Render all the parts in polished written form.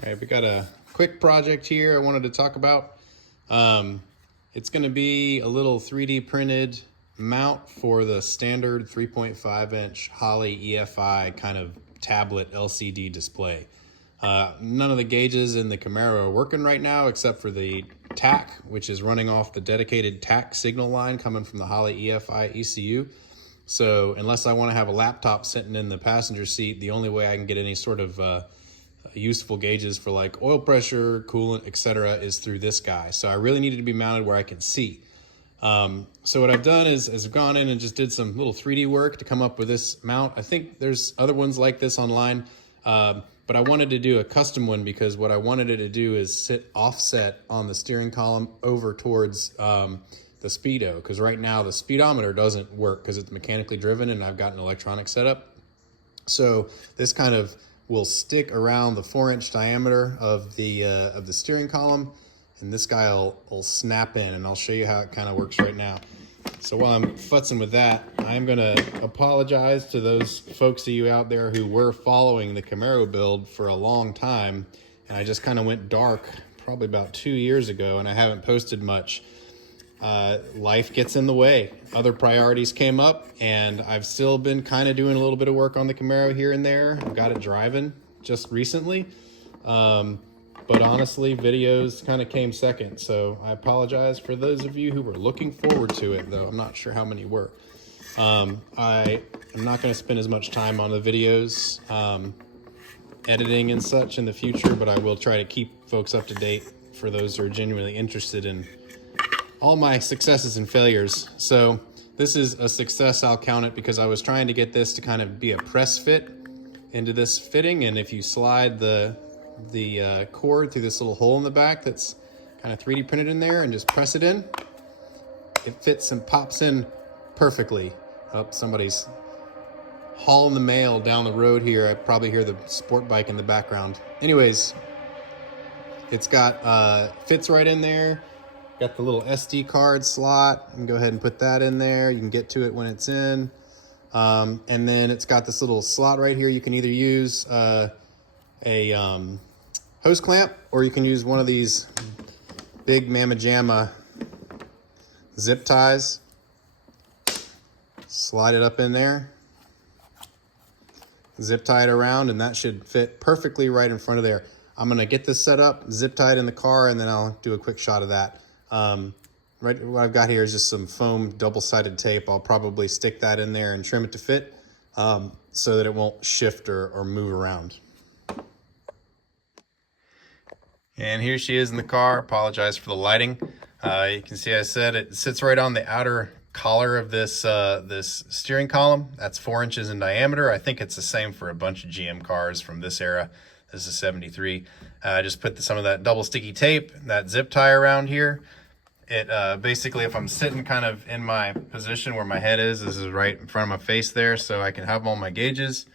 All right, we got a quick project here I wanted to talk about. It's going to be a little 3D printed mount for the standard 3.5 inch Holley EFI kind of tablet LCD display. None of the gauges in the Camaro are working right now except for the TAC, which is running off the dedicated TAC signal line coming from the Holley EFI ECU. So unless I want to have a laptop sitting in the passenger seat, the only way I can get any sort of useful gauges for like oil pressure, coolant, etc. is through this guy. So I really needed to be mounted where I can see. So what I've done is I've gone in and just did some little 3D work to come up with this mount. I think there's other ones like this online, but I wanted to do a custom one because what I wanted it to do is sit offset on the steering column over towards the speedo, because right now the speedometer doesn't work because it's mechanically driven and I've got an electronic setup. So this kind of will stick around the 4-inch diameter of the steering column, and this guy will snap in, and I'll show you how it kind of works right now. So while I'm futzing with that, I'm gonna apologize to those folks of you out there who were following the Camaro build for a long time, and I just kind of went dark probably about 2 years ago, and I haven't posted much. Life gets in the way. Other priorities came up, and I've still been kind of doing a little bit of work on the Camaro here and there. I've got it driving just recently. But honestly, videos kind of came second. So I apologize for those of you who were looking forward to it, though I'm not sure how many were. I am not going to spend as much time on the videos, editing and such in the future, but I will try to keep folks up to date for those who are genuinely interested in all my successes and failures. So this is a success. I'll count it because I was trying to get this to kind of be a press fit into this fitting, and if you slide the cord through this little hole in the back that's kind of 3D printed in there and just press it in, it fits and pops in perfectly. Oh, somebody's hauling the mail down the road here. I probably hear the sport bike in the background. Anyways, it's got fits right in there. Got the little SD card slot. You can go ahead and put that in there. You can get to it when it's in. And then it's got this little slot right here. You can either use a hose clamp, or you can use one of these big Mamma Jamma zip ties. Slide it up in there. Zip tie it around, and that should fit perfectly right in front of there. I'm gonna get this set up, zip tied in the car, and then I'll do a quick shot of that. Right, what I've got here is just some foam double-sided tape. I'll probably stick that in there and trim it to fit so that it won't shift or move around. And here she is in the car. Apologize for the lighting. You can see I said it sits right on the outer collar of this this steering column. That's 4 inches in diameter. I think it's the same for a bunch of GM cars from this era. This is 73. I just put some of that double sticky tape, that zip tie around here. It basically, if I'm sitting kind of in my position where my head is, this is right in front of my face there, so I can have all my gauges.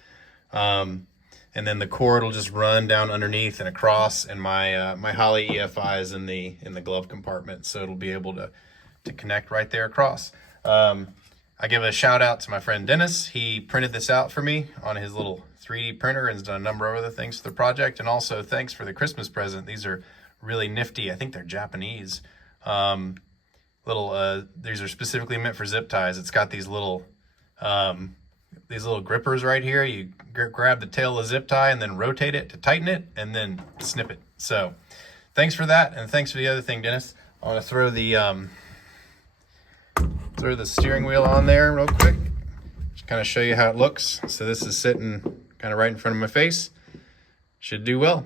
And then the cord will just run down underneath and across, and my my Holley EFI is in the glove compartment, so it'll be able to connect right there across. I give a shout out to my friend Dennis. He printed this out for me on his little 3D printer and has done a number of other things for the project. And also thanks for the Christmas present. These are really nifty. I think they're Japanese. These are specifically meant for zip ties. It's got these little grippers right here. You grab the tail of the zip tie and then rotate it to tighten it and then snip it. So thanks for that, and thanks for the other thing, Dennis. I want to throw the steering wheel on there real quick. Just kind of show you how it looks. So this is sitting kind of right in front of my face. Should do well.